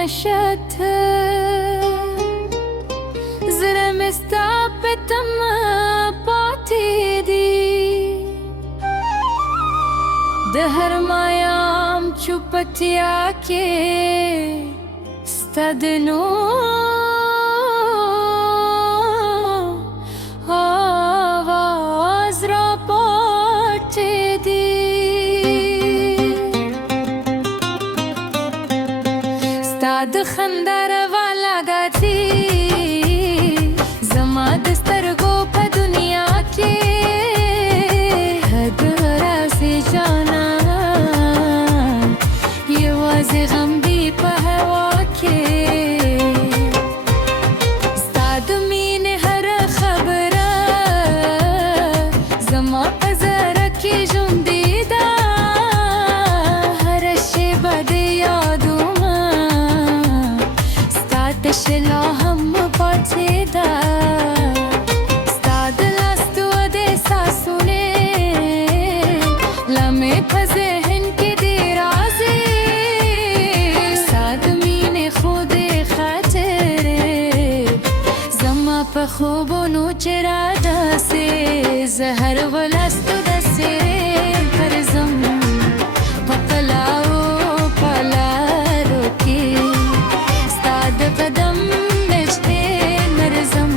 نشت زړه مې ستا په تمه پاتې دی د هر ماښام چوپتیا کې ستا د نور آواز را پاتې دی ستا د خندا روا لګاتي زما د سترګو په دنیا کې حد راسي جانان یوازې غم دی په هوا کې ستا د مینې هره خبره زما په زړه کې ژوندۍ ده هره شېبه د یادونه ستا تش لا هم پاتې ده ستا د لاستو د احساسونه لمحې په ذهن کې دي راځي ستا د مینې خو د خاطرې زما په خوبونو چې راداسې زه هر ولستو داسې ګرځم په قلاو په لارو کې ستا د قدم نږدې نرځم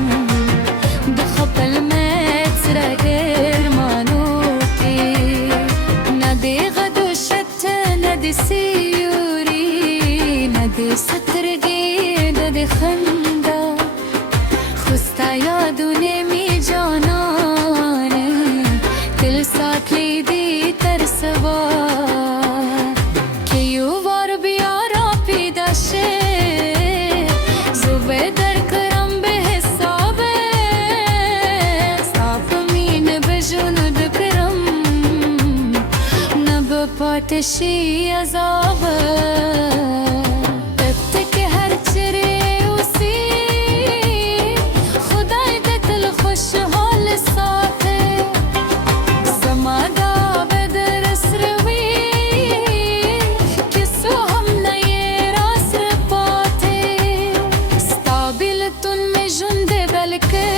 د خپل مات سره ارمانو کې نه دې غدو شت نه دې سیوري نه دې سترګې نه دې خندا خو ستا یادونه مې جانانه تل ساتلی دي تر سبا که یو وار بیا را پیدا شه زه به درکړم به حسابه ستا په مینه به ژوند کړم نه به پاتې شي عذابه دلته کې هر چیرې اوسې خدای دې تل خوشحال ساتي زما دا به در سره وي کیسو هم نه یې راسره پاتې ستا بېلتون مې ژوند بلکې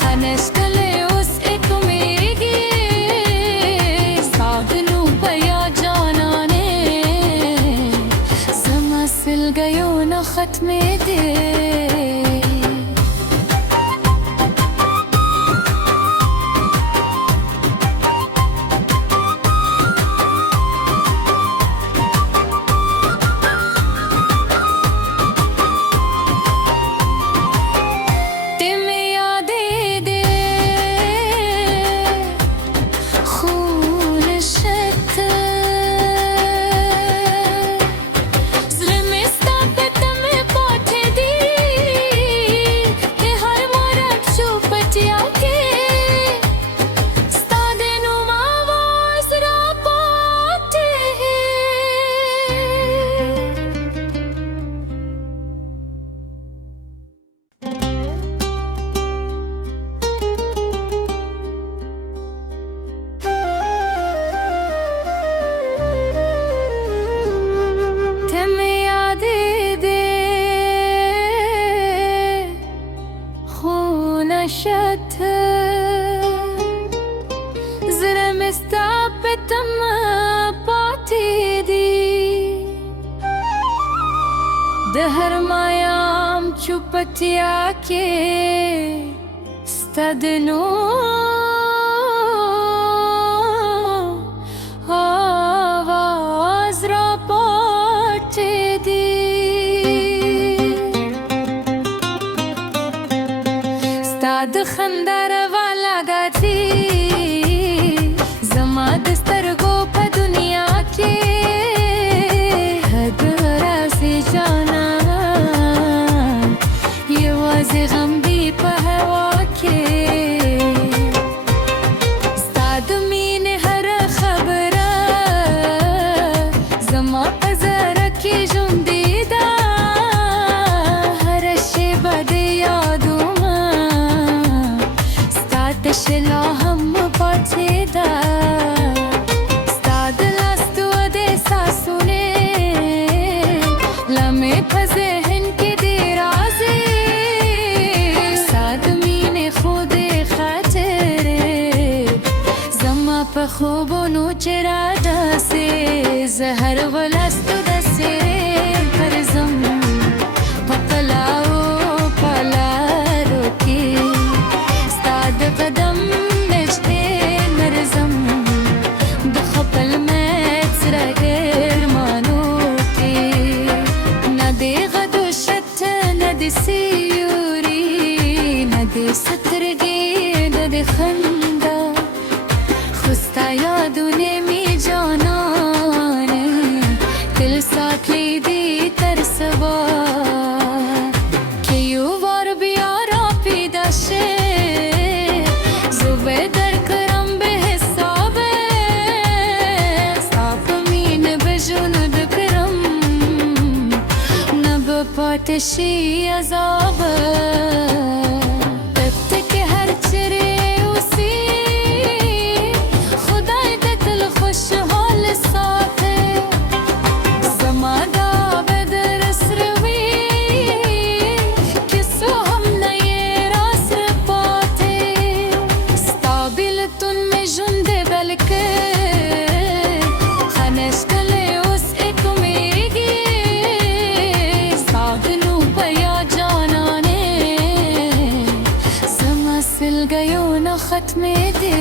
خنشکلی اوس اکمیږي ستا د نوم په یاد جانانې زما سلګیو نه ختمېدې ته مې یادېدې خو نشته زړه مې ستا په تمه پاتې دی د هر مورب چوپتیا کې ستا د نوم آواز را پاتې ته مې یادېدې خو نشته زړه مې ستا په تمه پاتې دی د هر ماښام چوپتیا کې ستا د نور آواز را پاتې دی ستا د خندا روا لګاتي زما د سترګو په دنیا کې حد راسي جانان یوازې غم دی په هوا کې ستا د مینې هره خبره زما په زړه کې ژوندۍ ده هره شېبه د یادونه ستا تش لا هم پاتې ده ستا د لاستو د احساسونه خوبونو چې را داسې زهر ولستو داسې ګرځم په قلاو په لارو کې ستا د قدم نږدې نرځم د خپل مات سره ارمانو کې نه دې غدو شت نه دې سیوري نه دې سترګې نه دې خندا खुस्ता यादूने मी जानाने दिल साथ ली दी तरसवा कि यू वार बियारा पीदाशे जुबे दर करम बेहिसाबे साफ मीन बजुन बकरम नब पातशी अजाब गयो न खत्म दे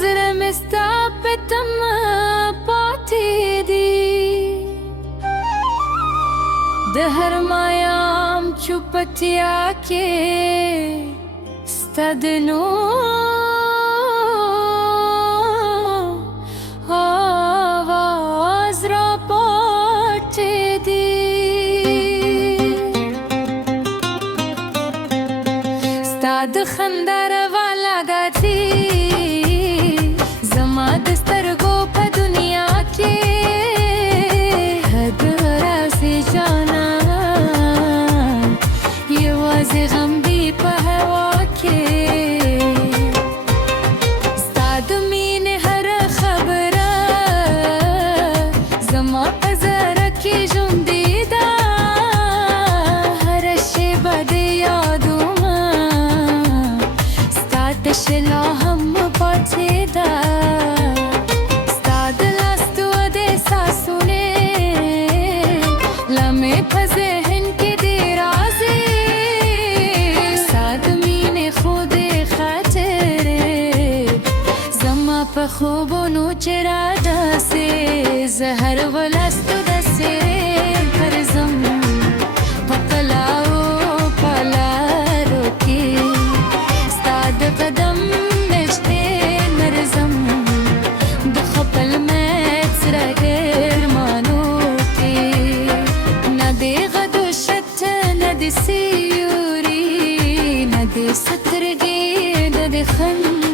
ज़रा मिस्ता पे तम पाती दी दहर मायाम चुपतिया के stadnu आवाज रा पाटे दी स्ताद खंदार वाला गाती जमा दस्तरगो पे दुनिया के हद रासे जाना ये वाज़े गम भी पहवा के स्ताद मीन हर खबरा जमा पज़र की जुंदीदा हर शेबा दे यादों शिला हम पहुंचेदा स्ताद लास्तु दे सासुने लमे फजे हिनके दिराजे साद मीने खुदे खातरे जमा पे खूबों चिरादा से जहर वलस्तु दसे करजम पतलाओ पलारो के قدم نجدي نرزم بخبل مات سرقر مانوكي نادي غدو شت نادي سيوري نادي سترقي نادي خن